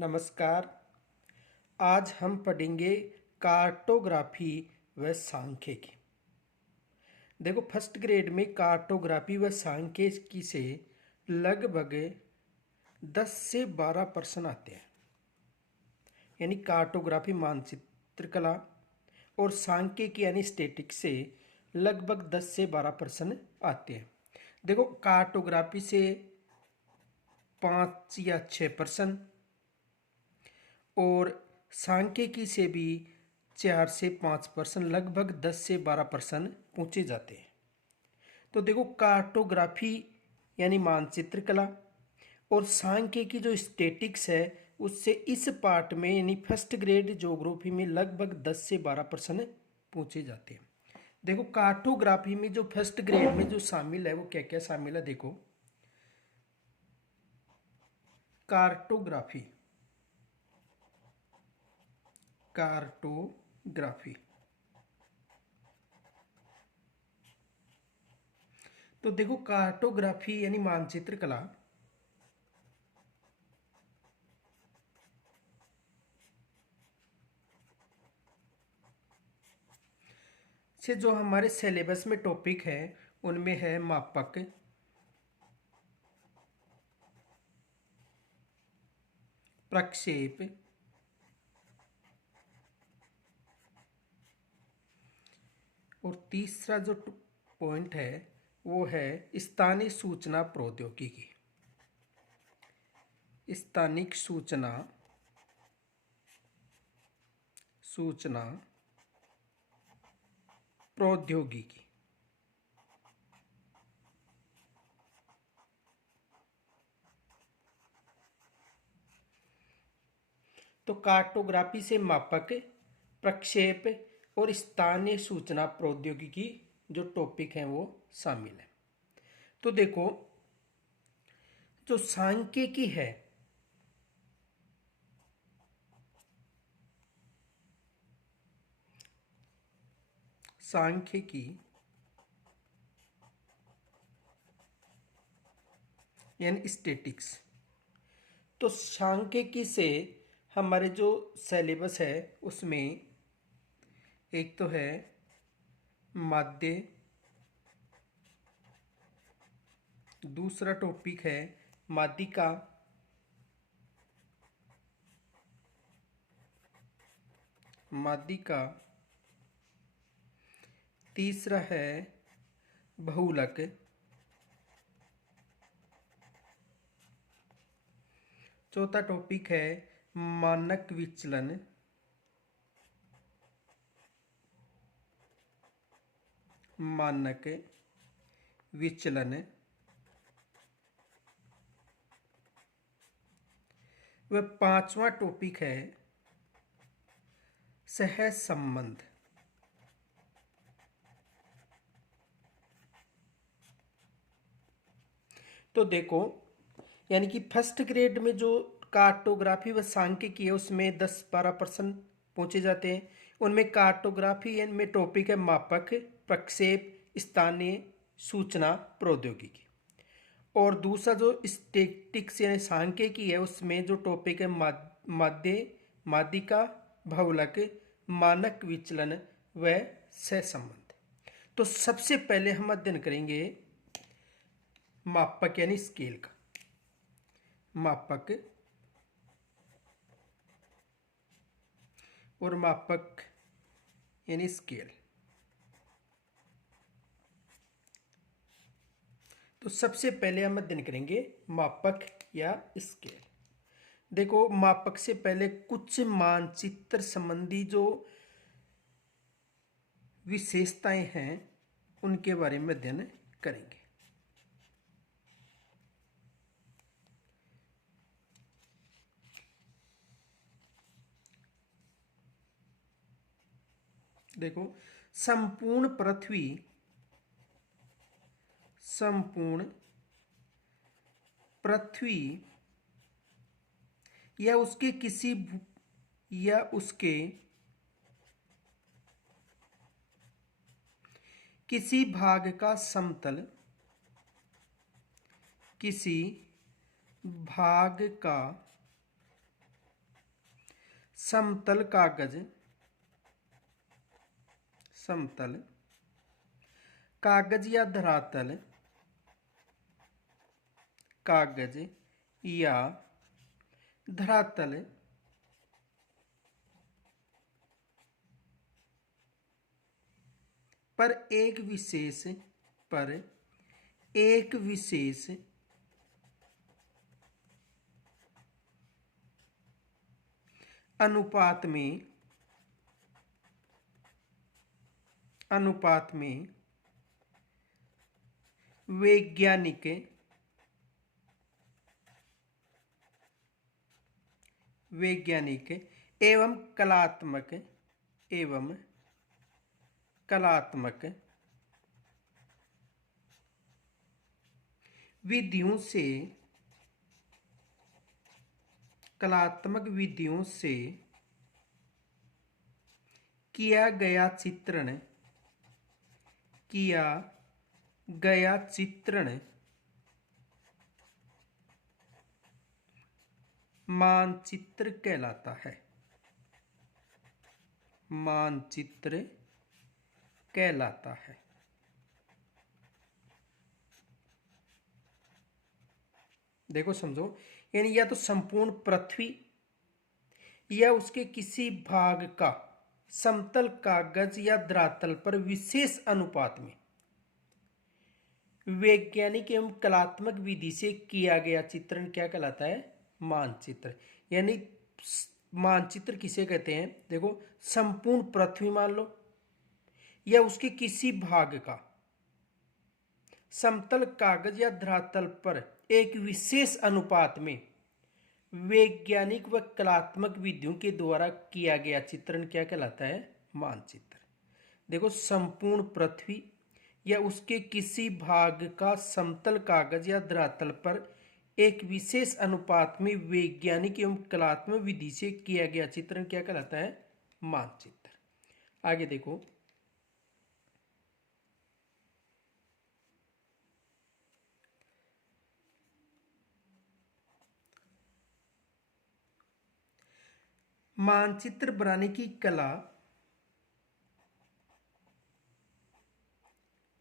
नमस्कार। आज हम पढ़ेंगे कार्टोग्राफी व सांख्यिकी। देखो, फर्स्ट ग्रेड में कार्टोग्राफी व सांख्यिकी से लगभग 10 से 12 प्रश्न आते हैं। यानी कार्टोग्राफी मानचित्र कला और सांख्यिकी यानी स्टैटिक्स से लगभग 10 से 12 प्रश्न आते हैं। देखो, कार्टोग्राफी से 5 या 6 प्रश्न और सांख्यिकी से भी 4 से 5% लगभग 10 से 12% पूछे जाते हैं। तो देखो, कार्टोग्राफी यानी मानचित्र कला और सांख्यिकी जो स्टैटिक्स है उससे इस पार्ट में यानी फर्स्ट ग्रेड ज्योग्राफी में लगभग 10 से 12% पूछे जाते हैं। देखो, कार्टोग्राफी में जो फर्स्ट ग्रेड में जो शामिल है वो क्या क्या शामिल है। देखो, कार्टोग्राफी कार्टोग्राफी तो देखो, कार्टोग्राफी यानी मानचित्र कला से जो हमारे सिलेबस में टॉपिक है उनमें है मापक, प्रक्षेप, और तीसरा जो पॉइंट है वो है स्थानिक सूचना प्रौद्योगिकी। स्थानिक सूचना प्रौद्योगिकी। तो कार्टोग्राफी से मापक, प्रक्षेप और स्थानीय सूचना प्रौद्योगिकी जो टॉपिक हैं वो शामिल है। तो देखो, जो सांख्यिकी है सांख्यिकी यानी स्टैटिक्स, तो सांख्यिकी से हमारे जो सिलेबस है उसमें एक तो है माध्य, दूसरा टॉपिक है माध्यिका, तीसरा है बहुलक, चौथा टॉपिक है मानक विचलन, वह पांचवा टॉपिक है सहसंबंध। तो देखो, यानी कि फर्स्ट ग्रेड में जो कार्टोग्राफी व सांख्यिकी है उसमें 10-12% पूछे जाते हैं। उनमें कार्टोग्राफी में टॉपिक है मापक, प्रक्षेप, स्थानीय सूचना प्रौद्योगिकी, और दूसरा जो स्टैटिक्स यानी सांख्यिकी है उसमें जो टॉपिक है माध्यिका, बहुलक, मानक विचलन व सहसंबंध। तो सबसे पहले हम अध्ययन करेंगे मापक यानी स्केल का। मापक और मापक यानी स्केल। तो सबसे पहले हम अध्ययन करेंगे मापक या स्केल। देखो, मापक से पहले कुछ मानचित्र संबंधी जो विशेषताएं हैं उनके बारे में अध्ययन करेंगे। देखो, संपूर्ण पृथ्वी या उसके किसी भाग का समतल, किसी भाग का समतल कागज, समतल कागज या धरातल कागज या धरातल पर एक विशेष अनुपात में वैज्ञानिक एवं कलात्मक विधियों से किया गया चित्रण मानचित्र कहलाता है। मानचित्र कहलाता है। देखो समझो, यानी या तो संपूर्ण पृथ्वी या उसके किसी भाग का समतल कागज या धरातल पर विशेष अनुपात में वैज्ञानिक एवं कलात्मक विधि से किया गया चित्रण क्या कहलाता है? मानचित्र। यानी मानचित्र किसे कहते हैं? देखो, संपूर्ण पृथ्वी मान लो या उसके किसी भाग का समतल कागज या धरातल पर एक विशेष अनुपात में वैज्ञानिक व कलात्मक विधियों के द्वारा किया गया चित्रण क्या कहलाता है? मानचित्र। देखो, संपूर्ण पृथ्वी या उसके किसी भाग का समतल कागज या धरातल पर एक विशेष अनुपात में वैज्ञानिक एवं कलात्मक विधि से किया गया चित्रण क्या कहलाता है? मानचित्र। आगे देखो, मानचित्र बनाने की कला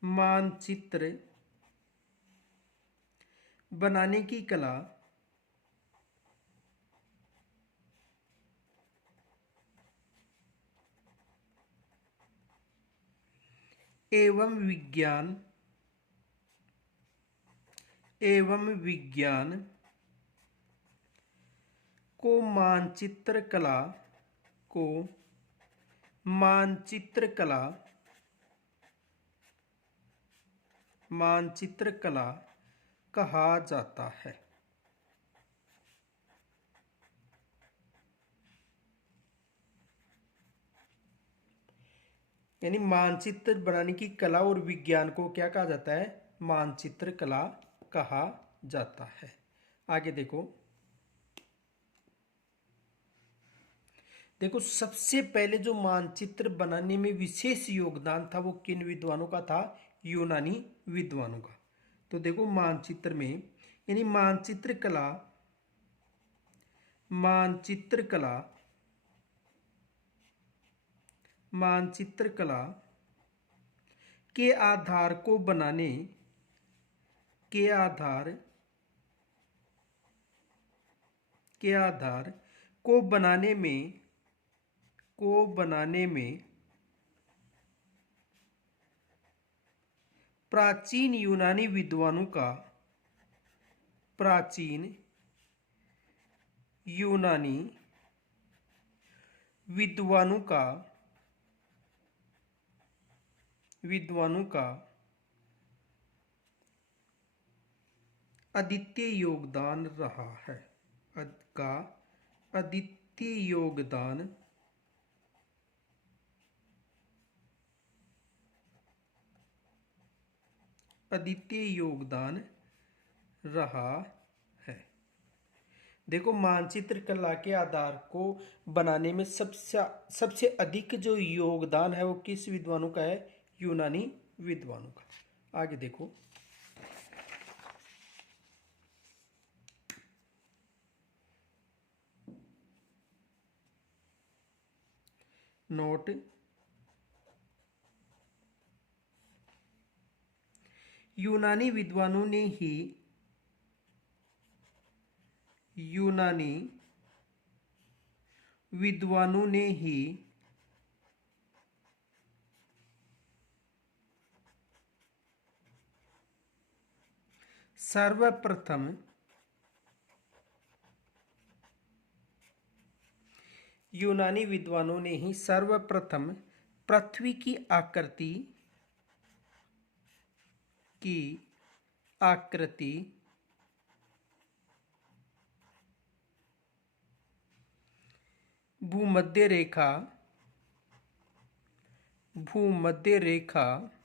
मानचित्र बनाने की कला एवं विज्ञान को मानचित्र कला कहा जाता है। यानी मानचित्र बनाने की कला और विज्ञान को क्या कहा जाता है? मानचित्र कला कहा जाता है। आगे देखो, सबसे पहले जो मानचित्र बनाने में विशेष योगदान था वो किन विद्वानों का था? यूनानी विद्वानों का। तो देखो, मानचित्र में यानी मानचित्र कला के आधार को बनाने में प्राचीन यूनानी विद्वानों का अद्वितीय योगदान रहा है। अद्वितीय योगदान रहा है। देखो, मानचित्र कला के आधार को बनाने में सबसे अधिक जो योगदान है वो किस विद्वानों का है? यूनानी विद्वानों का। आगे देखो, नोट यूनानी विद्वानों ने ही सर्वप्रथम पृथ्वी की आकृति भूमध्य रेखा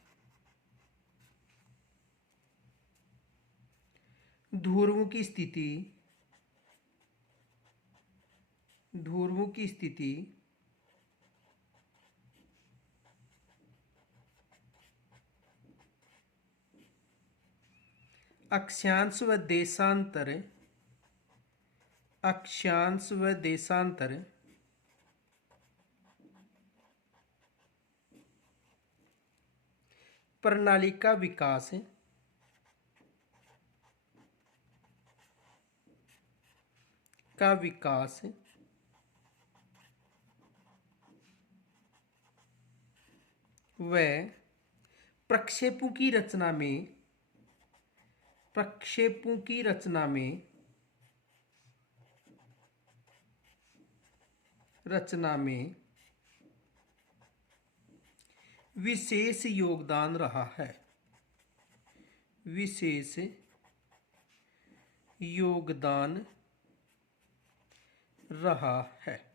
ध्रुवों की स्थिति अक्षांश व देशांतर प्रणाली का विकास व प्रक्षेपों की रचना में विशेष योगदान रहा है।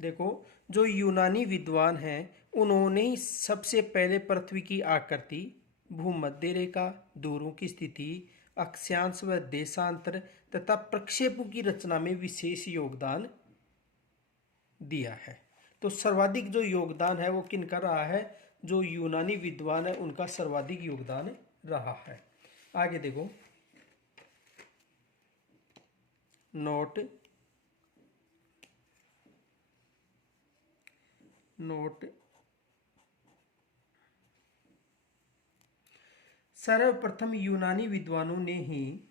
देखो, जो यूनानी विद्वान हैं उन्होंने सबसे पहले पृथ्वी की आकृति, भूमध्य रेखा, ध्रुवों की स्थिति, अक्षांश व देशांतर तथा प्रक्षेपों की रचना में विशेष योगदान दिया है। तो सर्वाधिक जो योगदान है वो किनका रहा है? जो यूनानी विद्वान है उनका सर्वाधिक योगदान रहा है। आगे देखो, नोट सर्वप्रथम यूनानी विद्वानों ने ही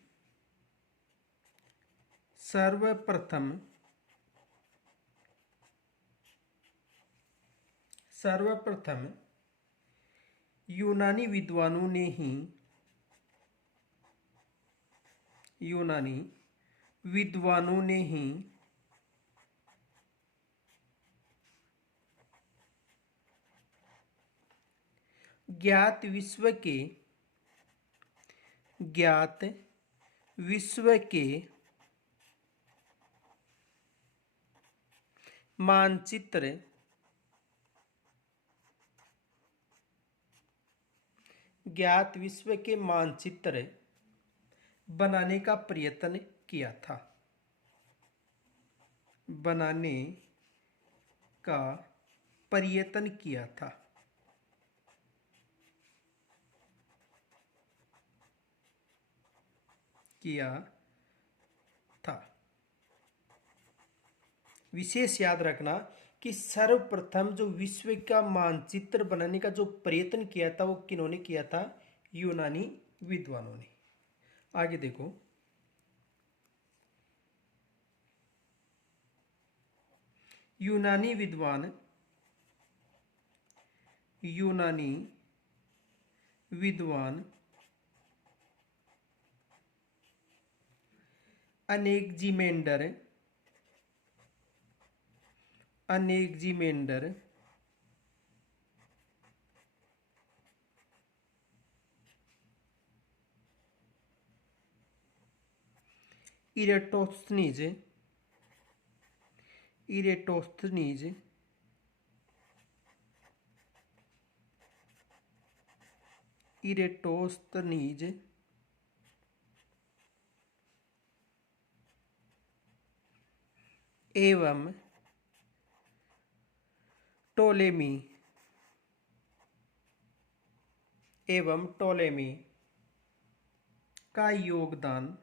ज्ञात विश्व के मानचित्र बनाने का प्रयत्न किया था। विशेष याद रखना कि सर्वप्रथम जो विश्व का मानचित्र बनाने का जो प्रयत्न किया था वो किन्होंने किया था? यूनानी विद्वानों ने। आगे देखो, यूनानी विद्वान अनेक्जिमेंडर इरेटोस्थनीज एवं टोलेमी का योगदान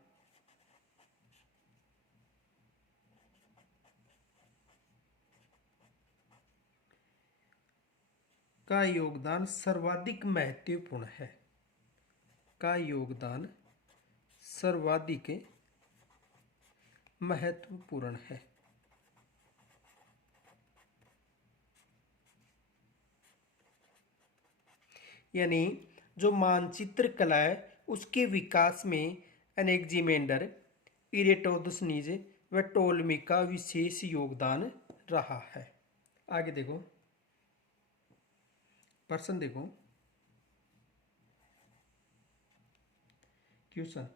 का योगदान सर्वाधिक महत्वपूर्ण है, का योगदान सर्वाधिक महत्वपूर्ण है। यानी जो मानचित्र कला है उसके विकास में एनेक्जिमेंडर, इरेटोदसनीज व टोलमी का विशेष योगदान रहा है। आगे देखो प्रश्न देखो, क्वेश्चन,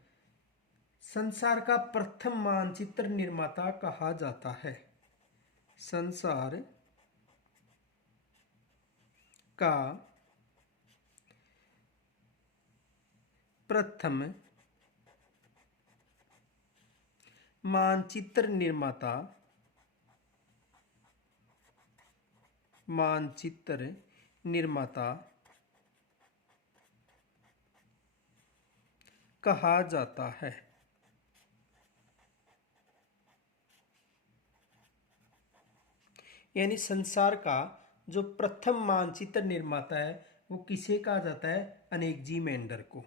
संसार का प्रथम मानचित्र निर्माता कहा जाता है। संसार का प्रथम मानचित्र निर्माता, मानचित्र निर्माता कहा जाता है। यानी संसार का जो प्रथम मानचित्र निर्माता है वो किसे कहा जाता है? अनेक्जिमेंडर को,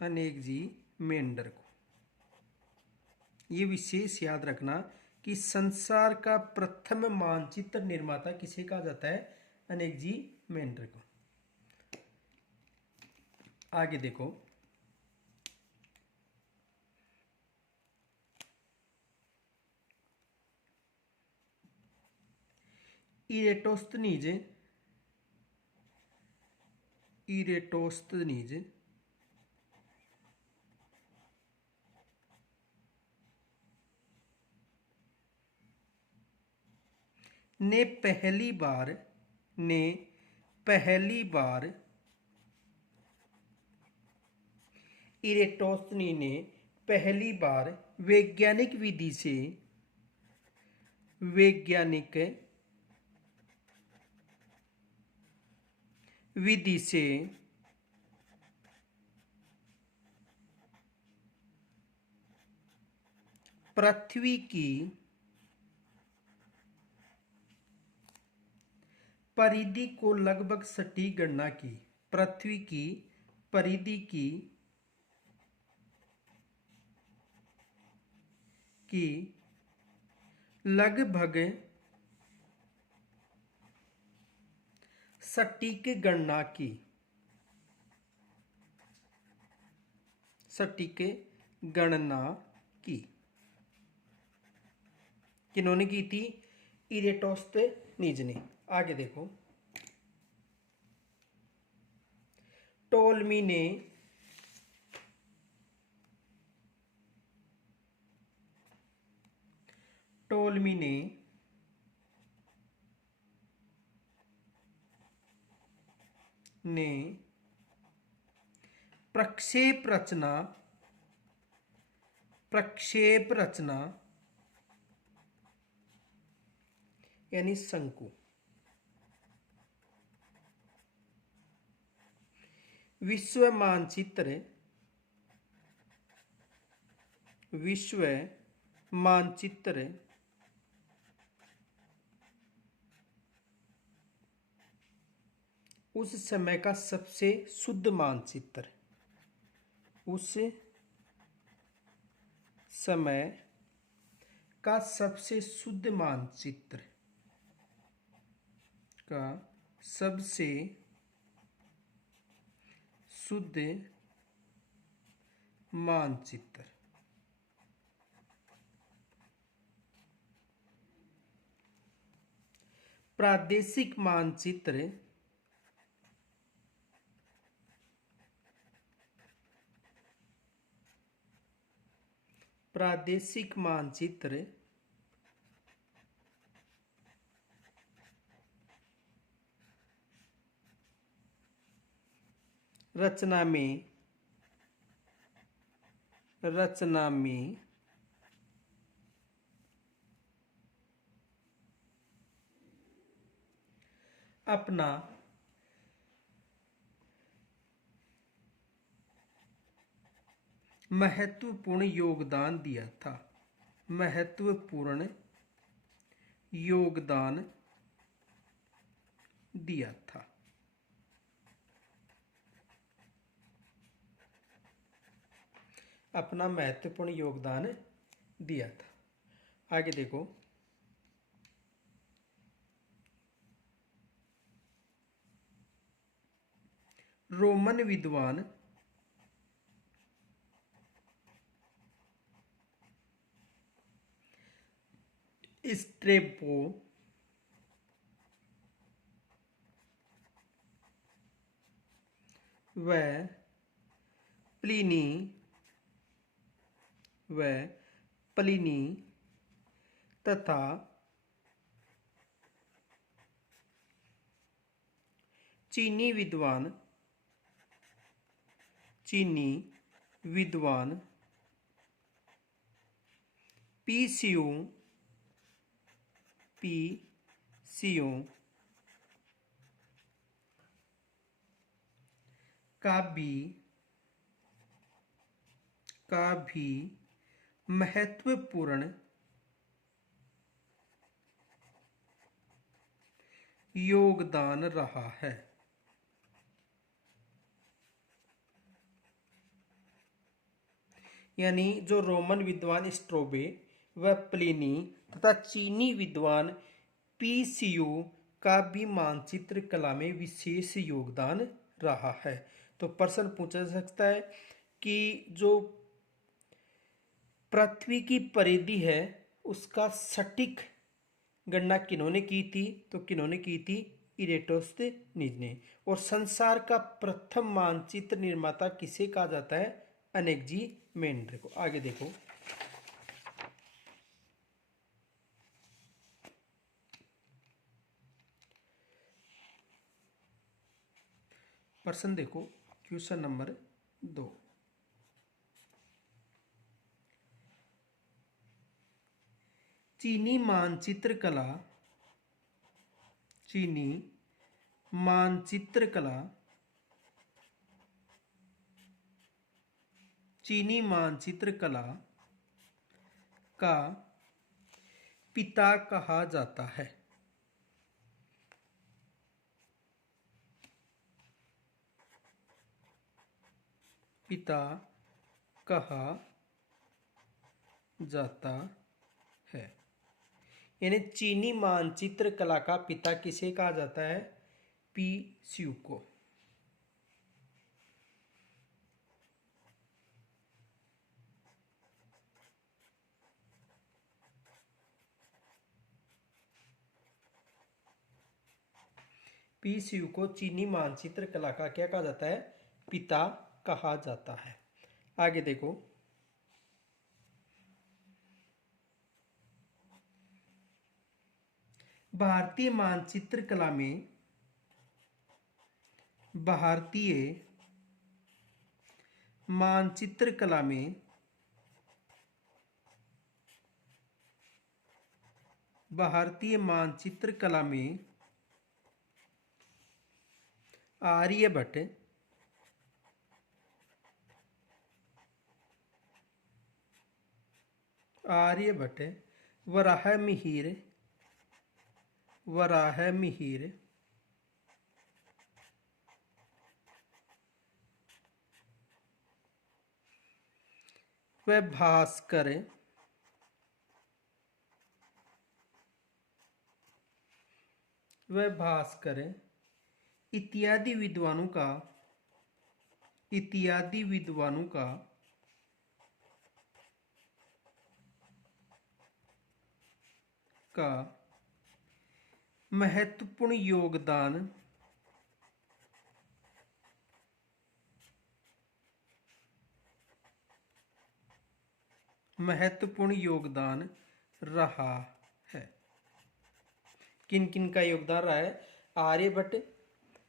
अनेक्जिमेंडर को। ये विशेष याद रखना कि संसार का प्रथम मानचित्र निर्माता किसे कहा जाता है? अनेक्जिमेंडर को। आगे देखो, इरेटोस्थनीज ने पहली बार इरेटोस्थनी ने पहली बार वैज्ञानिक विधि से पृथ्वी की परिधि को लगभग सटीक गणना की। पृथ्वी की परिधि की लगभग सटीक गणना की। सटीक गणना की किन्होंने की थी? इरेटोस्थनीज ने। आगे देखो, टोलमी ने प्रक्षेप रचना यानी शंकु, विश्व मानचित्र उस समय का सबसे शुद्ध मानचित्र, उस समय का सबसे शुद्ध मानचित्र का सबसे शुद्ध मानचित्र। प्रादेशिक मानचित्र रचना में अपना महत्वपूर्ण योगदान दिया था। महत्वपूर्ण योगदान दिया था। अपना महत्वपूर्ण योगदान दिया था। आगे देखो, रोमन विद्वान स्ट्रेबो व प्लिनी तथा चीनी विद्वान पीसियों का भी महत्वपूर्ण योगदान रहा है। यानी जो रोमन विद्वान स्ट्रोबे व प्लिनी तथा चीनी विद्वान पीसियो का भी मानचित्र कला में विशेष योगदान रहा है। तो प्रश्न पूछा जा सकता है कि जो पृथ्वी की परिधि है उसका सटीक गणना किन्होंने की थी? तो किन्होंने की थी? इरेटोस्थनीज ने। और संसार का प्रथम मानचित्र निर्माता किसे कहा जाता है? अनेक्जिमेंडर को। आगे देखो, प्रश्न देखो, क्वेश्चन नंबर 2। चीनी मानचित्र कला का पिता कहा जाता है। पिता कहा जाता है। यानी चीनी मानचित्र कला का पिता किसे कहा जाता है? पीसियू को। पीसियू को चीनी मानचित्र कला का क्या कहा जाता है? पिता कहा जाता है। आगे देखो, भारतीय मानचित्र कला में आर्यभट्ट वराहमिहिर व भास्कर इत्यादि विद्वानों का महत्वपूर्ण योगदान रहा है। किन किन का योगदान रहा है? आर्यभट्ट,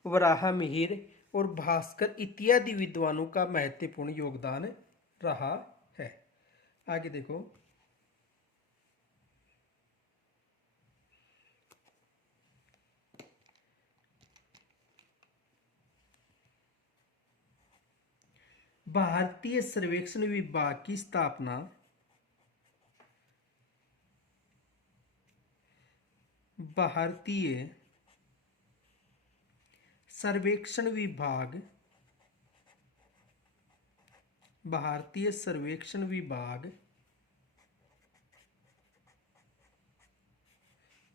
वराहमिहिर और भास्कर इत्यादि विद्वानों का महत्वपूर्ण योगदान रहा है। आगे देखो, भारतीय सर्वेक्षण विभाग की स्थापना भारतीय सर्वेक्षण विभाग, भारतीय सर्वेक्षण विभाग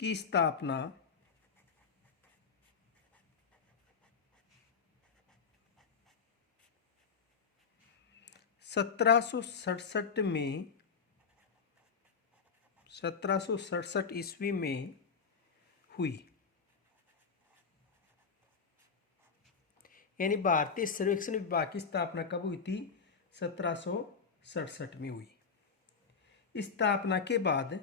की स्थापना 1767 में, 1767 ईस्वी में हुई। यानी भारतीय सर्वेक्षण विभाग की स्थापना कब हुई थी? 1767 में हुई। स्थापना के बाद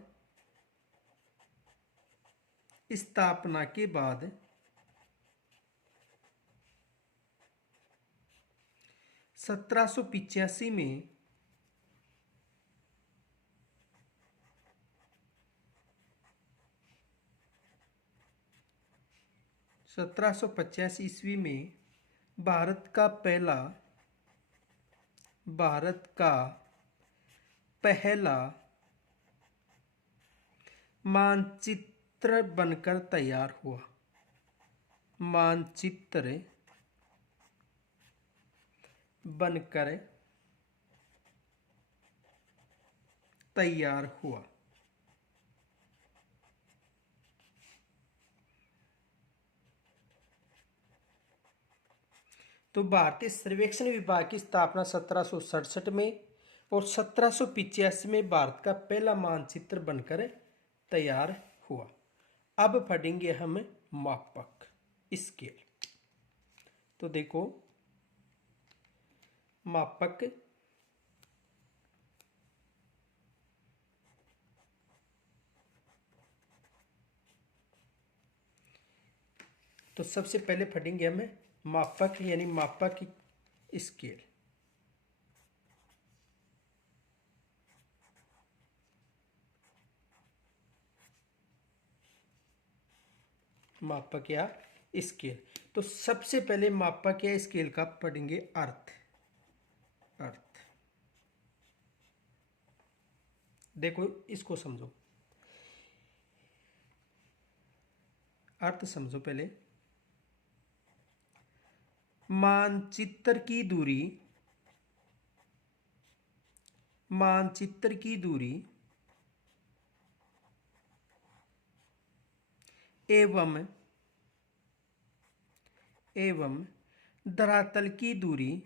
1785 में 1785 ईस्वी में भारत का पहला मानचित्र बनकर तैयार हुआ। मानचित्र बनकर तैयार हुआ। तो भारतीय सर्वेक्षण विभाग की स्थापना 1767 में और 1785 में भारत का पहला मानचित्र बनकर तैयार हुआ। अब पढ़ेंगे हम मापक, स्केल। तो देखो मापक तो सबसे पहले पढ़ेंगे हम मापक, यानी मापक स्केल। मापक या स्केल। तो सबसे पहले मापक या स्केल का पढ़ेंगे अर्थ। देखो इसको समझो, अर्थ समझो पहले। मानचित्र की दूरी, मानचित्र की दूरी एवं धरातल की दूरी,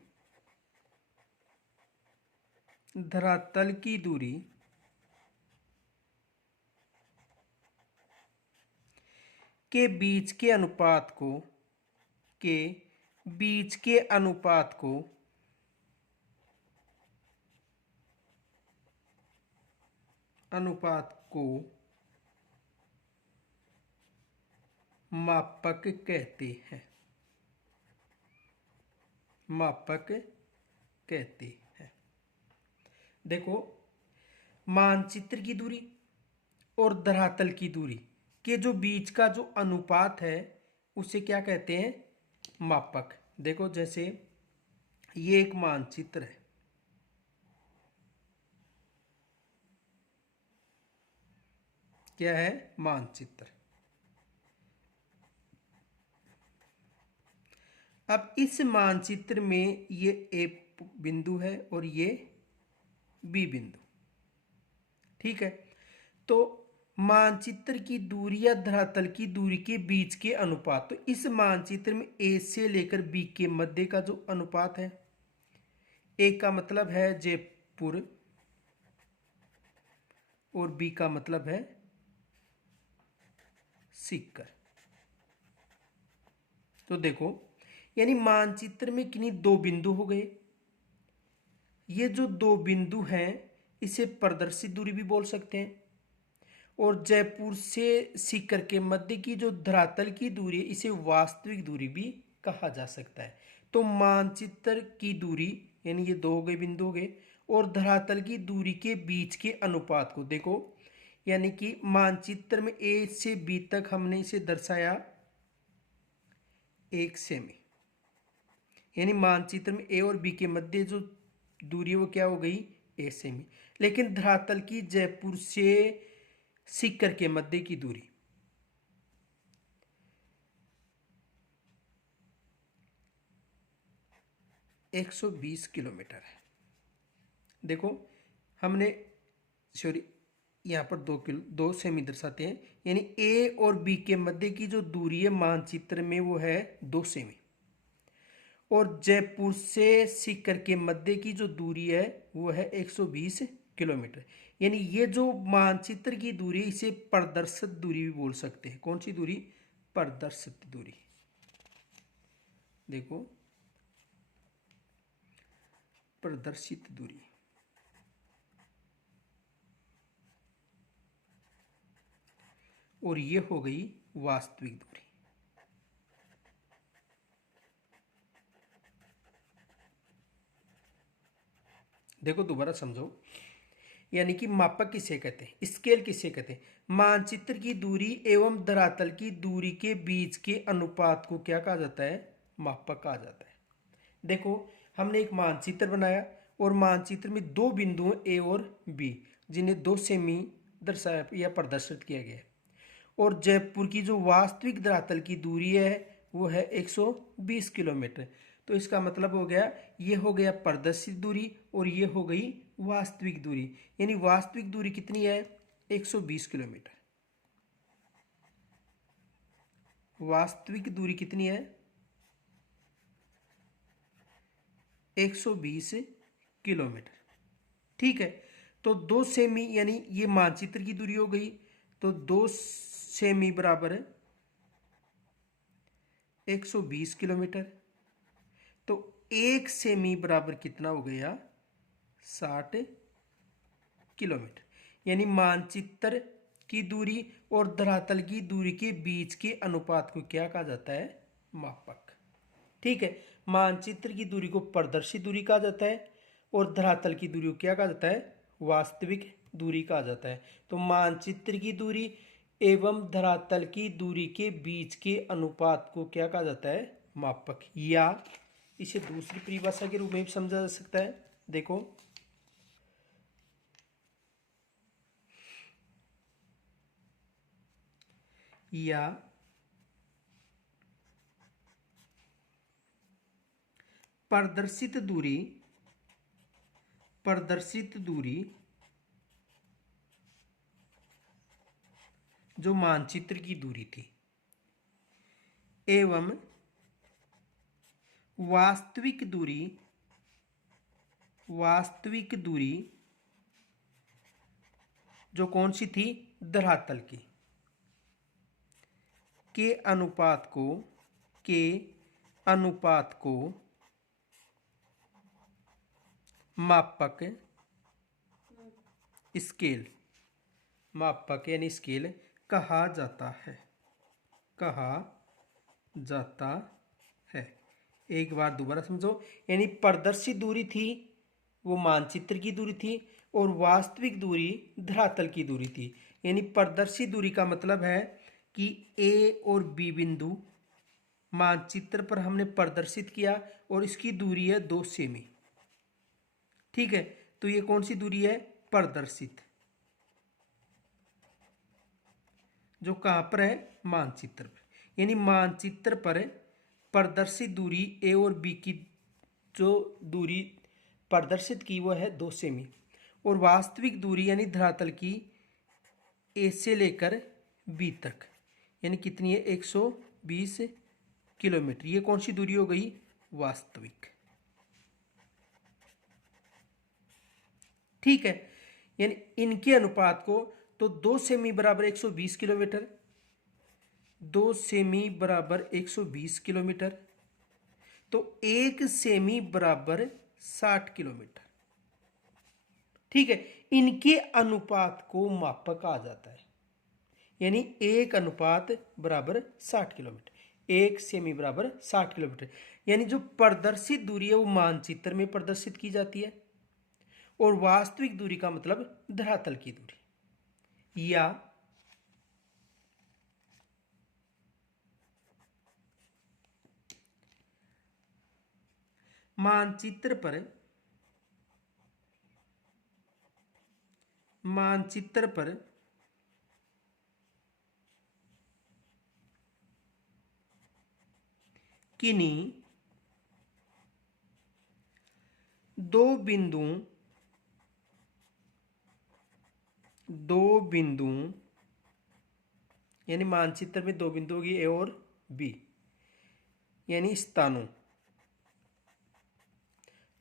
धरातल की दूरी के बीच के अनुपात को, के बीच के अनुपात को मापक कहते हैं। मापक कहते हैं। देखो मानचित्र की दूरी और धरातल की दूरी के जो बीच का जो अनुपात है उसे क्या कहते हैं? मापक। देखो जैसे ये एक मानचित्र है, क्या है? मानचित्र। अब इस मानचित्र में ये ए बिंदु है और ये बी बिंदु, ठीक है। तो मानचित्र की दूरी या धरातल की दूरी के बीच के अनुपात, तो इस मानचित्र में ए से लेकर बी के मध्य का जो अनुपात है, ए का मतलब है जयपुर और बी का मतलब है सीकर। तो देखो यानी मानचित्र में किन्हीं दो बिंदु हो गए। ये जो दो बिंदु हैं इसे प्रदर्शित दूरी भी बोल सकते हैं, और जयपुर से सीकर के मध्य की जो धरातल की दूरी है इसे वास्तविक दूरी भी कहा जा सकता है। तो मानचित्र की दूरी यानी ये दो हो गए, बिंदु हो गए, और धरातल की दूरी के बीच के अनुपात को देखो, यानी कि मानचित्र में ए से बी तक हमने इसे दर्शाया 1 सेमी, यानी मानचित्र में ए और बी के मध्य जो दूरी है वो क्या हो गई? 1 सेमी। लेकिन धरातल की जयपुर से सीकर के मध्य की दूरी 120 किलोमीटर है। देखो हमने सॉरी यहाँ पर 2 सेमी दर्शाते हैं, यानी ए और बी के मध्य की जो दूरी है मानचित्र में वो है 2 सेमी, और जयपुर से सीकर के मध्य की जो दूरी है वो है 120 किलोमीटर। यानी ये जो मानचित्र की दूरी, इसे प्रदर्शित दूरी भी बोल सकते हैं। कौन सी दूरी? प्रदर्शित दूरी। देखो प्रदर्शित दूरी। और ये हो गई वास्तविक दूरी। देखो दोबारा समझो, यानी कि मापक किसे कहते हैं, स्केल किसे कहते हैं? मानचित्र की दूरी एवं धरातल की दूरी के बीच के अनुपात को क्या कहा जाता है? मापक कहा जाता है। देखो हमने एक मानचित्र बनाया और मानचित्र में दो बिंदु ए और बी, जिन्हें 2 सेमी दर्शाया या प्रदर्शित किया गया है। और जयपुर की जो वास्तविक धरातल की दूरी है वो है 120 किलोमीटर। तो इसका मतलब हो गया, ये हो गया प्रदर्शित दूरी और ये हो गई वास्तविक दूरी। यानी वास्तविक दूरी कितनी है? 120 किलोमीटर। वास्तविक दूरी कितनी है? 120 किलोमीटर। ठीक है, तो 2 सेमी यानी ये मानचित्र की दूरी हो गई, तो 2 सेमी बराबर 120 किलोमीटर। तो 1 सेमी बराबर कितना हो गया? 60 किलोमीटर। यानी मानचित्र की दूरी और धरातल की दूरी के बीच के अनुपात को क्या कहा जाता है? मापक। ठीक है, मानचित्र की दूरी को प्रदर्शित दूरी कहा जाता है और धरातल की दूरी को क्या कहा जाता है? वास्तविक दूरी कहा जाता है। तो मानचित्र की दूरी एवं धरातल की दूरी के बीच के अनुपात को क्या कहा जाता है? मापक। या इसे दूसरी परिभाषा के रूप में भी समझा जा सकता है। देखो या प्रदर्शित दूरी जो मानचित्र की दूरी थी एवं वास्तविक दूरी जो कौन सी थी? धरातल की, के अनुपात को मापक स्केल, मापक यानी स्केल कहा जाता है। एक बार दोबारा समझो, यानी प्रदर्शित दूरी थी वो मानचित्र की दूरी थी और वास्तविक दूरी धरातल की दूरी थी। यानी प्रदर्शित दूरी का मतलब है कि ए और बी बिंदु मानचित्र पर हमने प्रदर्शित किया और इसकी दूरी है 2 सेमी। ठीक है, तो ये कौन सी दूरी है? प्रदर्शित। जो कहां पर है? मानचित्र पर। यानी मानचित्र पर प्रदर्शित दूरी ए और बी की जो दूरी प्रदर्शित की वो है 2 सेमी, और वास्तविक दूरी यानी धरातल की ए से लेकर बी तक यानी कितनी है? 120 किलोमीटर। ये कौन सी दूरी हो गई? वास्तविक। ठीक है, यानी इनके अनुपात को, तो 2 सेमी बराबर 120 किलोमीटर, 2 सेमी बराबर 120 किलोमीटर, तो 1 सेमी बराबर 60 किलोमीटर। ठीक है, इनके अनुपात को मापक आ जाता है। यानी 1 बराबर 60 किलोमीटर, 1 सेमी बराबर 60 किलोमीटर। यानी जो प्रदर्शित दूरी है वो मानचित्र में प्रदर्शित की जाती है और वास्तविक दूरी का मतलब धरातल की दूरी। या मानचित्र पर किन्हीं दो बिंदु यानी मानचित्र में दो बिंदु होगी ए और बी, यानी स्थानों,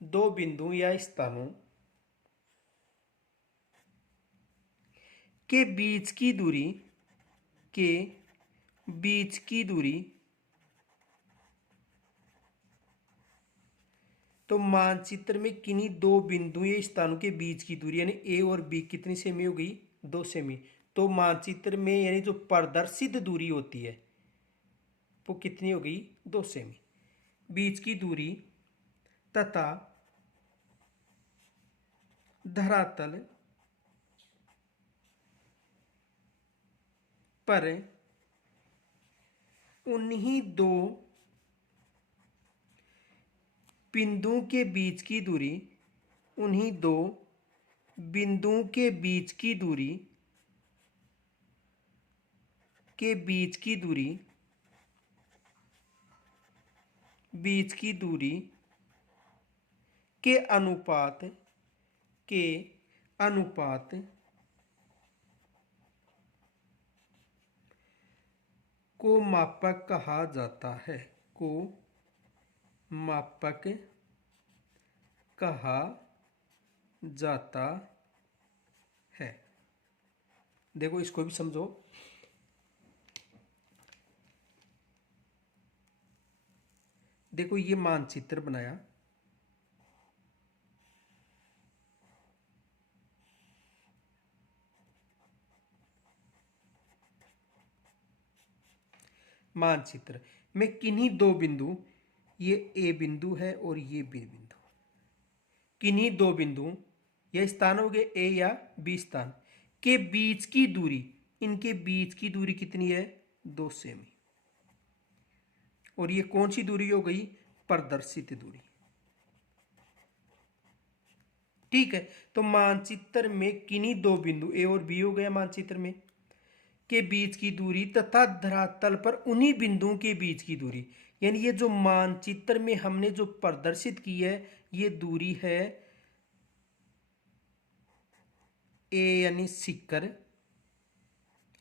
दो बिंदु या स्थानों के बीच की दूरी तो मानचित्र में किन्हीं दो बिंदु या स्थानों के बीच की दूरी यानी ए और बी कितनी सेमी हो गई? 2 सेमी। तो मानचित्र में यानी जो प्रदर्शित दूरी होती है वो कितनी हो गई? 2 सेमी। बीच की दूरी तथा धरातल पर उन्हीं दो बिंदुओं के बीच की दूरी के अनुपात को मापक कहा जाता है। देखो इसको भी समझो। देखो ये मानचित्र बनाया, मानचित्र में किन्हीं दो बिंदु, ये ए बिंदु है और ये बी बिंदु, किन्हीं दो बिंदु या स्थान हो गए ए या बी स्थान के बीच की दूरी, इनके बीच की दूरी कितनी है? 2 सेमी। और ये कौन सी दूरी हो गई? प्रदर्शित दूरी। ठीक है, तो मानचित्र में किन्हीं दो बिंदु ए और बी हो गया मानचित्र में के बीच की दूरी तथा धरातल पर उन्हीं बिंदुओं के बीच की दूरी, यानी ये जो मानचित्र में हमने जो प्रदर्शित की है ये दूरी है ए यानी सीकर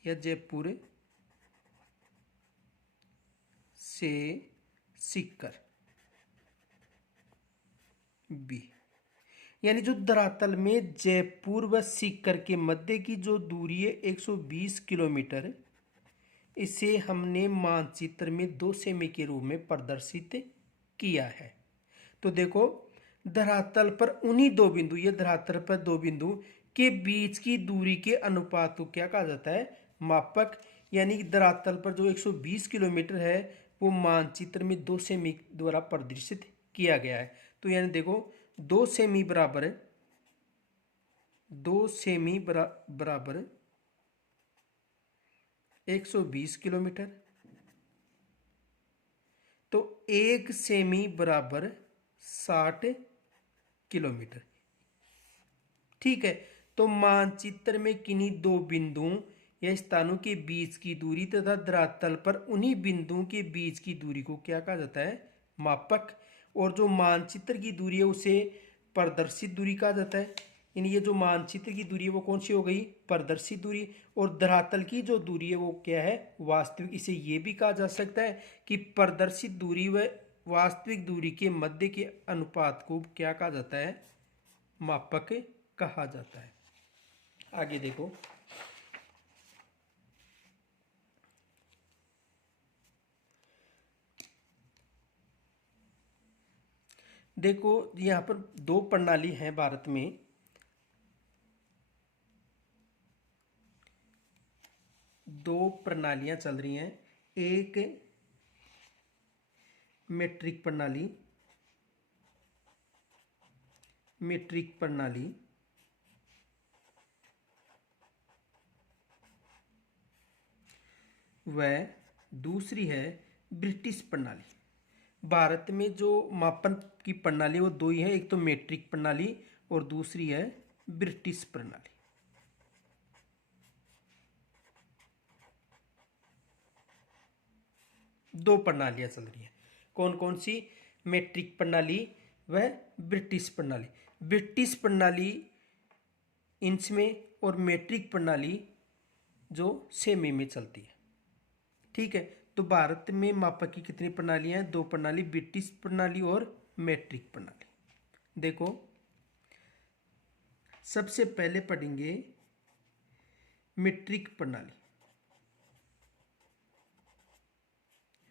या जयपुर से सीकर, बी यानी जो धरातल में जयपुर व सीकर के मध्य की जो दूरी है 120 किलोमीटर, इसे हमने मानचित्र में 2 सेमी के रूप में प्रदर्शित किया है। तो देखो धरातल पर उन्हीं दो बिंदु, ये धरातल पर दो बिंदु के बीच की दूरी के अनुपात को क्या कहा जाता है? मापक। यानी धरातल पर जो 120 किलोमीटर है वो मानचित्र में 2 सेमी द्वारा प्रदर्शित किया गया है। तो यानी देखो 2 सेमी बराबर 120 किलोमीटर, तो 1 सेमी बराबर 60 किलोमीटर। ठीक है, तो मानचित्र में किन्हीं दो बिंदुओं या स्थानों के बीच की दूरी तथा धरातल पर उन्हीं बिंदुओं के बीच की दूरी को क्या कहा जाता है? मापक। और जो मानचित्र की दूरी है उसे प्रदर्शित दूरी कहा जाता है। यानी ये जो मानचित्र की दूरी है वो कौन सी हो गई? प्रदर्शित दूरी। और धरातल की जो दूरी है वो क्या है? वास्तविक। इसे ये भी कहा जा सकता है कि प्रदर्शित दूरी व वास्तविक दूरी के मध्य के अनुपात को क्या कहा जाता है? मापक कहा जाता है। आगे देखो, देखो यहाँ पर दो प्रणाली हैं भारत में। दो प्रणालियां चल रही हैं, एक मीट्रिक प्रणाली व दूसरी है ब्रिटिश प्रणाली। भारत में जो मापन की प्रणाली वो दो ही है, एक तो मीट्रिक प्रणाली और दूसरी है ब्रिटिश प्रणाली। दो प्रणालियां चल रही हैं। कौन कौन सी? मीट्रिक प्रणाली वह ब्रिटिश प्रणाली। ब्रिटिश प्रणाली इंच में और मीट्रिक प्रणाली जो सेमी में चलती है। ठीक है, तो भारत में मापक की कितनी प्रणालियां हैं? दो प्रणाली, ब्रिटिश प्रणाली और मीट्रिक प्रणाली। देखो सबसे पहले पढ़ेंगे मीट्रिक प्रणाली।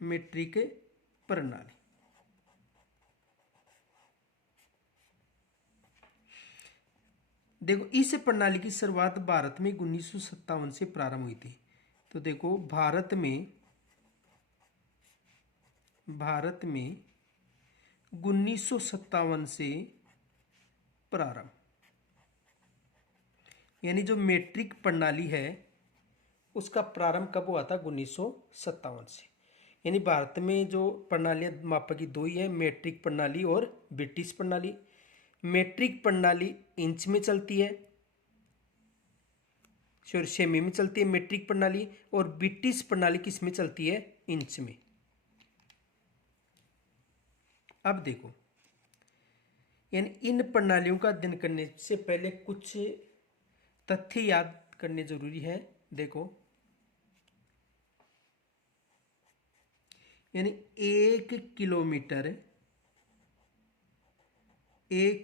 मीट्रिक प्रणाली देखो, इस प्रणाली की शुरुआत भारत में 1957 से प्रारंभ हुई थी। तो देखो भारत में 1957 से प्रारंभ, यानी जो मीट्रिक प्रणाली है उसका प्रारंभ कब हुआ था? 1957 से। यानी भारत में जो प्रणालियां मापक की दो ही है, मीट्रिक प्रणाली और ब्रिटिश प्रणाली। मीट्रिक प्रणाली इंच में चलती है, सॉरी सेमी में चलती है मीट्रिक प्रणाली, और ब्रिटिश प्रणाली किस में चलती है? इंच में। अब देखो, यानी इन प्रणालियों का अध्ययन करने से पहले कुछ तथ्य याद करने जरूरी है। देखो, यानी 1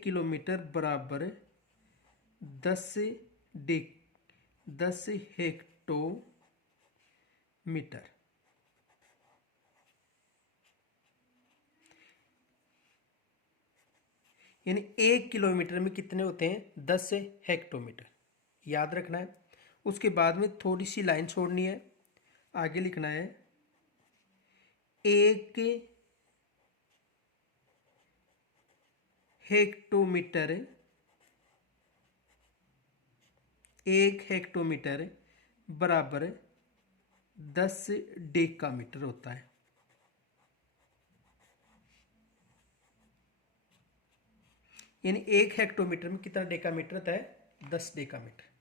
किलोमीटर बराबर 10 हेक्टोमीटर। यानी 1 किलोमीटर में कितने होते हैं? 10 हेक्टोमीटर। याद रखना है। उसके बाद में थोड़ी सी लाइन छोड़नी है, आगे लिखना है 1 हेक्टोमीटर। 1 हेक्टोमीटर बराबर 10 डेकामीटर होता है। यानी 1 हेक्टोमीटर में कितना डेकामीटर होता है? 10 डेकामीटर।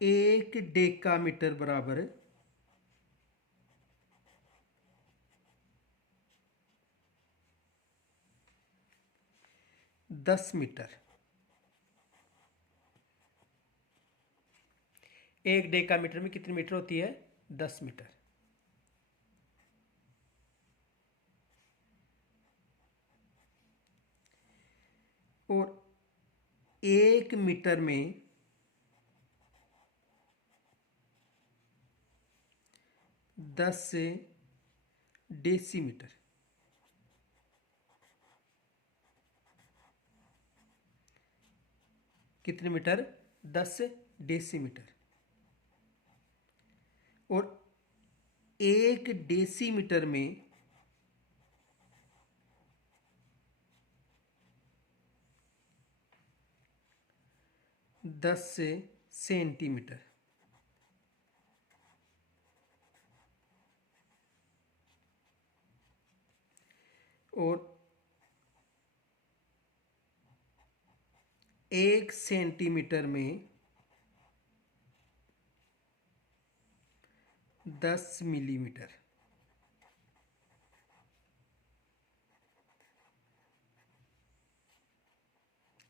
एक डेकामीटर बराबर 10 मीटर। 1 डेकामीटर में कितनी मीटर होती है? 10 मीटर। और 1 मीटर में 10 डेसीमीटर। कितने मीटर? 10 डेसीमीटर। और 1 डेसीमीटर में 10 सेंटीमीटर। और 1 सेंटीमीटर में 10 मिलीमीटर।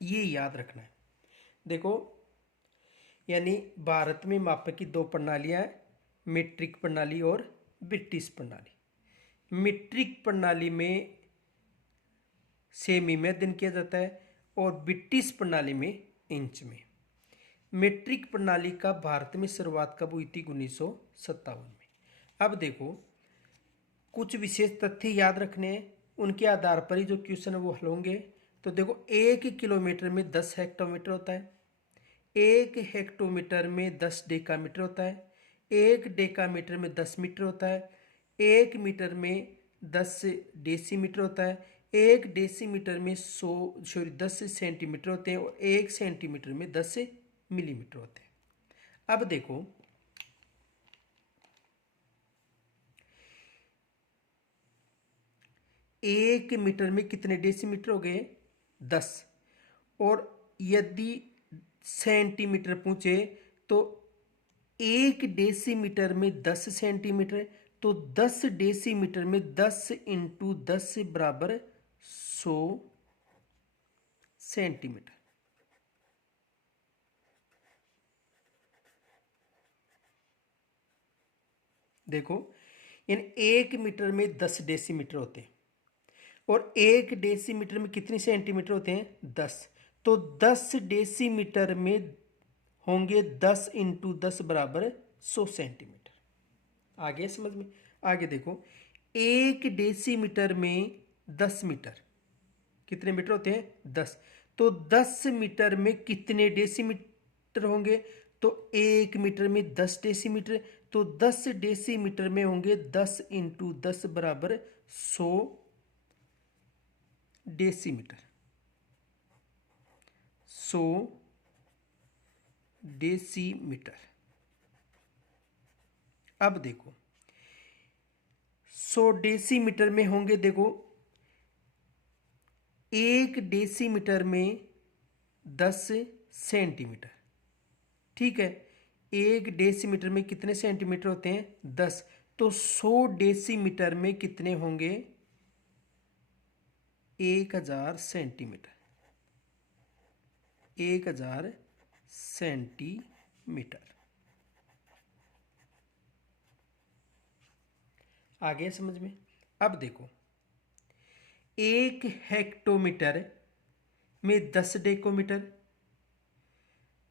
ये याद रखना है। देखो, यानी भारत में मापक की दो प्रणालियां हैं, मीट्रिक प्रणाली और ब्रिटिश प्रणाली। मीट्रिक प्रणाली में सेमी में अध्ययन किया जाता है और ब्रिटिश प्रणाली में इंच में। मीट्रिक प्रणाली का भारत में शुरुआत कब हुई थी? 1957 में। अब देखो, कुछ विशेष तथ्य याद रखने हैं, उनके आधार पर ही जो क्वेश्चन है वो हल होंगे। तो देखो, 1 किलोमीटर में 10 हेक्टोमीटर होता है, 1 हेक्टोमीटर में 10 डेकामीटर होता है, 1 डेकामीटर में 10 मीटर होता है, 1 मीटर में 10 डेसीमीटर होता है, 1 डेसीमीटर में 10 सेंटीमीटर होते हैं, और 1 सेंटीमीटर में 10 मिलीमीटर होते हैं। अब देखो, 1 मीटर में कितने डेसीमीटर हो गए? 10। और यदि सेंटीमीटर पूछे तो 1 डेसीमीटर में 10 सेंटीमीटर, तो 10 डेसीमीटर में 10 इंटू 10 बराबर 100 सेंटीमीटर। देखो, इन 1 मीटर में 10 डेसीमीटर होते हैं और 1 डेसीमीटर में कितने सेंटीमीटर होते हैं? 10। तो 10 डेसीमीटर में होंगे 10 इंटू 10 बराबर 100 सेंटीमीटर। आगे समझ में? आगे देखो, 1 डेसीमीटर में 10 मीटर, कितने मीटर होते हैं? 10। तो 10 मीटर में कितने डेसीमीटर होंगे? तो 1 मीटर में 10 डेसीमीटर, तो 10 डेसीमीटर में होंगे 10 इंटू 10 बराबर 100 डेसीमीटर। 100 डेसीमीटर। अब देखो, 100 डेसीमीटर में होंगे, देखो 1 डेसीमीटर में 10 सेंटीमीटर। ठीक है, 1 डेसीमीटर में कितने सेंटीमीटर होते हैं? 10। तो 100 डेसीमीटर में कितने होंगे? 1000 सेंटीमीटर। 1000 सेंटीमीटर। आगे समझ में? अब देखो, 1 हेक्टोमीटर में 10 डेकोमीटर,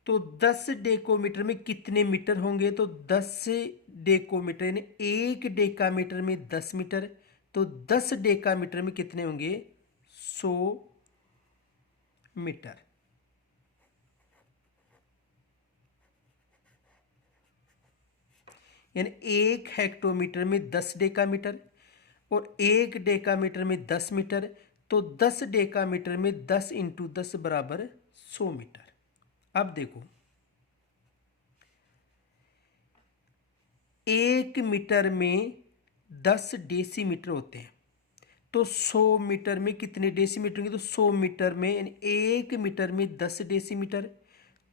तो 10 डेकोमीटर में कितने मीटर होंगे? तो 10 डेकोमीटर यानी 1 डेकामीटर में 10 मीटर, तो 10 डेकामीटर में कितने होंगे? 100 मीटर। यानी 1 हेक्टोमीटर में 10 डेकामीटर और 1 डेकामीटर में 10 मीटर, तो 10 डेकामीटर में 10 इंटू 10 बराबर 100 मीटर। अब देखो, 1 मीटर में 10 डेसीमीटर होते हैं, तो 100 मीटर में कितने डेसीमीटर होंगे? तो 100 मीटर में यानी 1 मीटर में 10 डेसीमीटर,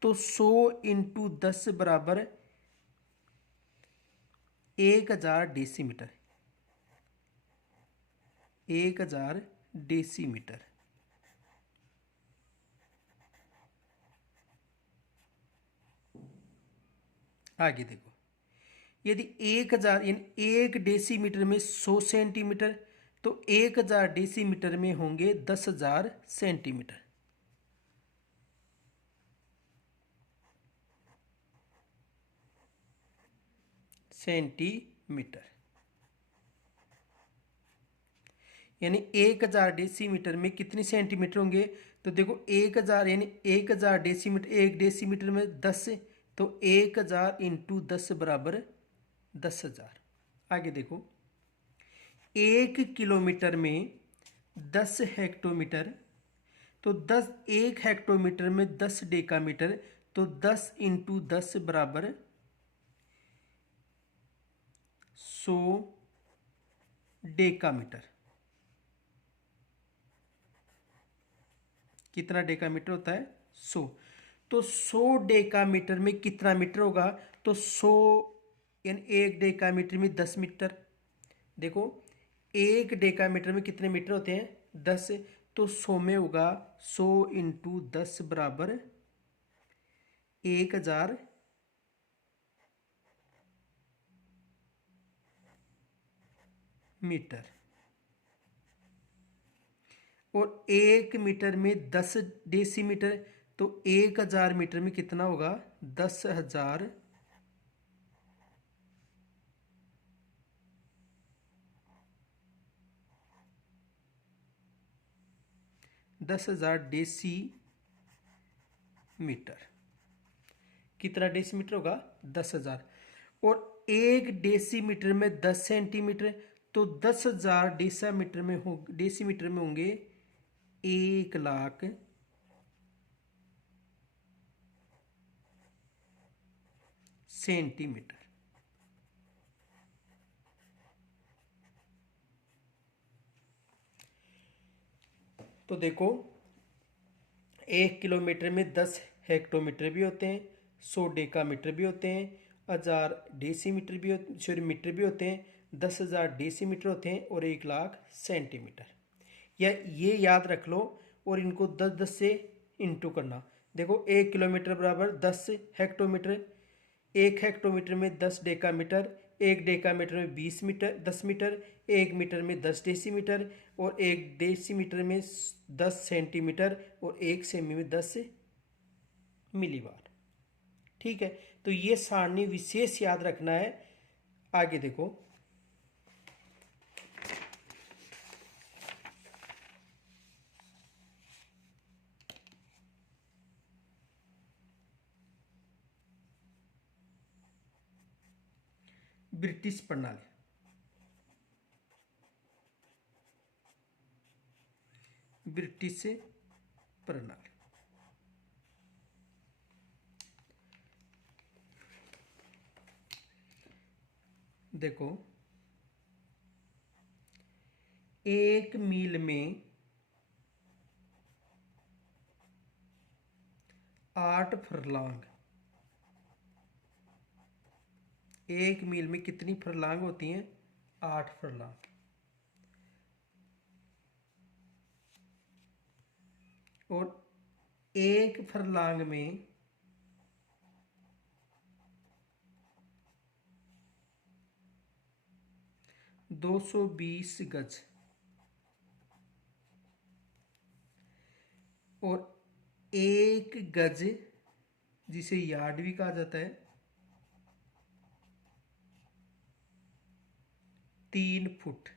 तो 100 इंटू 10 बराबर 1000 डेसीमीटर। 1000 डेसीमीटर। आगे देखो, यदि 1000 यानी 1 डेसीमीटर में 100 सेंटीमीटर, तो 1000 डेसीमीटर में होंगे 10,000 सेंटीमीटर। सेंटीमीटर यानी 1000 डेसीमीटर में कितने सेंटीमीटर होंगे? तो देखो, 1000 यानी 1000 डेसीमीटर, 1 डेसीमीटर में 10, तो 1000 इंटू 10 बराबर 10,000। आगे देखो, 1 किलोमीटर में 10 हेक्टोमीटर, तो 1 हेक्टोमीटर में 10 डेकामीटर, तो 10 इंटू 10 बराबर 100 डेकामीटर। कितना डेकामीटर होता है? 100। तो 100 डेकामीटर में कितना मीटर होगा? तो 100 यानी 1 डेकामीटर में 10 मीटर। देखो, 1 डेकामीटर में कितने मीटर होते हैं? 10। तो 100 में होगा 100 इंटू 10 बराबर 1000 मीटर। और 1 मीटर में 10 डेसीमीटर, तो 1000 मीटर में कितना होगा? 10,000 10,000 डेसीमीटर। कितना डेसीमीटर होगा? 10,000। और 1 डेसीमीटर में 10 सेंटीमीटर, तो 10,000 डेसीमीटर में होंगे 1,00,000 सेंटीमीटर। तो देखो, 1 किलोमीटर में 10 हेक्टोमीटर भी होते हैं, 100 डेकामीटर भी होते हैं, 10,000 डेसीमीटर भी सॉरी मीटर भी होते हैं, 10,000 डेसीमीटर होते हैं और 1,00,000 सेंटीमीटर। या ये याद रख लो और इनको 10-10 से इंटू करना। देखो 1 किलोमीटर बराबर 10 हेक्टोमीटर, 1 हेक्टोमीटर में 10 डेकामीटर, 1 डेकामीटर में 20 मीटर 10 मीटर, 1 मीटर में 10 डेसीमीटर और 1 डेसीमीटर में 10 सेंटीमीटर और 1 सेमी में 10 मिलीबार। ठीक है, तो ये सारणी विशेष याद रखना है। आगे देखो, ब्रिटिश प्रणाली। ब्रिटिश प्रणाली देखो, 1 मील में 8 फरलांग। 1 मील में कितनी फरलांग होती हैं? 8 फरलांग। और 1 फरलांग में 220 गज। और 1 गज जिसे यार्ड भी कहा जाता है 3 फुट।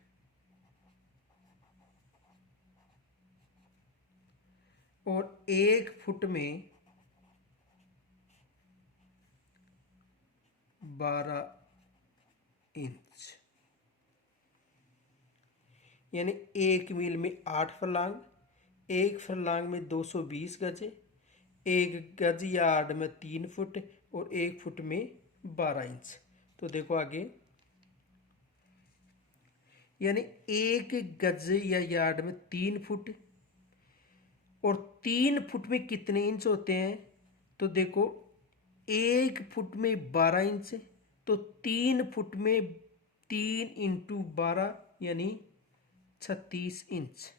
और 1 फुट में 12 इंच। यानी 1 मील में 8 फरलांग, 1 फरलांग में 220 गज, 1 गज यार्ड में 3 फुट और 1 फुट में 12 इंच। तो देखो आगे, यानी 1 गज या यार्ड में 3 फुट और 3 फुट में कितने इंच होते हैं? तो देखो 1 फुट में 12 इंच, तो 3 फुट में 3 × 12 यानी 36 इंच।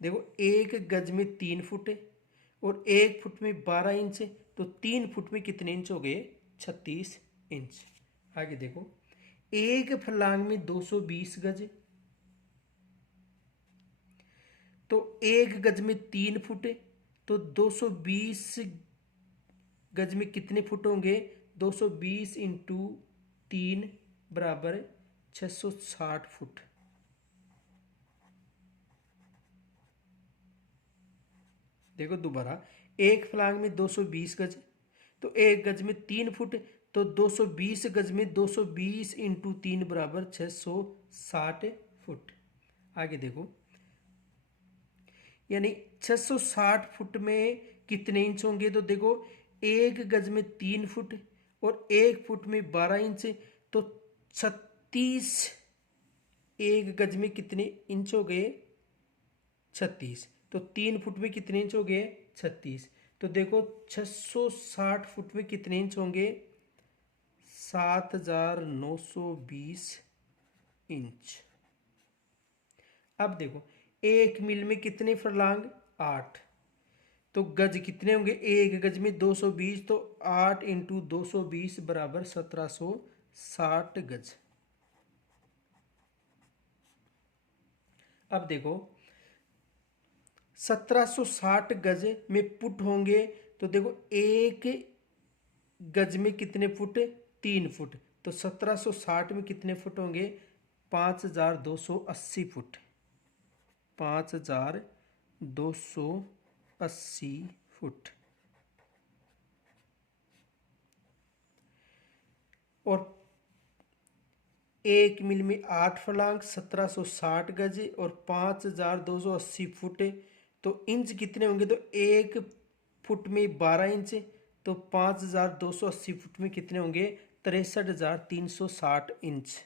देखो 1 गज में 3 फुट और 1 फुट में 12 इंच, तो 3 फुट में कितने इंच हो गए? 36 इंच। आगे देखो, 1 फरलांग में 220 गज, तो 1 गज में 3 फुट, तो 220 गज में कितने फुट होंगे? 220 × 3 बराबर 660 फुट। देखो दोबारा, 1 फरलांग में 220 गज, तो 1 गज में 3 फुट, तो 220 गज में 220 × 3 बराबर 660 फुट। आगे देखो, यानी 660 फुट में कितने इंच होंगे? तो देखो 1 गज में 3 फुट और 1 फुट में 12 इंच, तो 36। 1 गज में कितने इंच हो गए? 36। तो 3 फुट में कितने इंच हो गए? 36। तो देखो 660 फुट में कितने इंच होंगे? 7,920 इंच। अब देखो 1 मील में कितने फरलांग? 8। तो गज कितने होंगे? 1 गज में 220, तो 8 × 220 बराबर 1760 गज। अब देखो 1760 गज में फुट होंगे, तो देखो 1 गज में कितने फुट? 3 फुट, तो 1760 में कितने फुट होंगे? 5,280 फुट। 5,280 फुट। और 1 मील में 8 फरलांग, 1760 गज और 5,280 फुट, तो इंच कितने होंगे? तो 1 फुट में 12 इंच, तो 5,280 फुट में कितने होंगे? 63,360 इंच।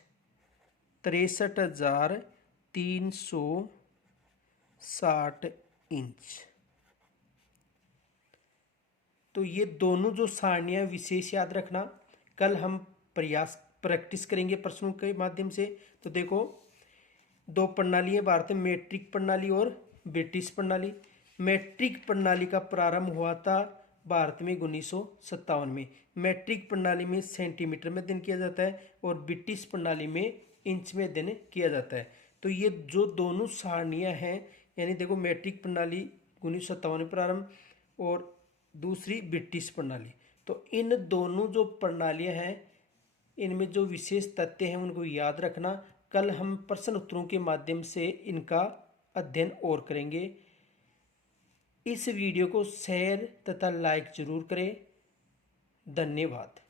63,360 इंच। तो ये दोनों जो सारणियाँ विशेष याद रखना, कल हम प्रैक्टिस करेंगे प्रश्नों के माध्यम से। तो देखो, दो प्रणालियाँ भारत में, मैट्रिक प्रणाली और ब्रिटिश प्रणाली। मैट्रिक प्रणाली का प्रारंभ हुआ था भारत में 1957 में। मैट्रिक प्रणाली में सेंटीमीटर में अध्ययन किया जाता है और ब्रिटिश प्रणाली में इंच में अध्ययन किया जाता है। तो ये जो दोनों सारणियाँ हैं, यानी देखो मैट्रिक प्रणाली 1957 में प्रारंभ और दूसरी ब्रिटिश प्रणाली, तो इन दोनों जो प्रणालियाँ हैं इनमें जो विशेष तथ्य हैं उनको याद रखना। कल हम प्रश्न उत्तरों के माध्यम से इनका अध्ययन और करेंगे। इस वीडियो को शेयर तथा लाइक जरूर करें। धन्यवाद।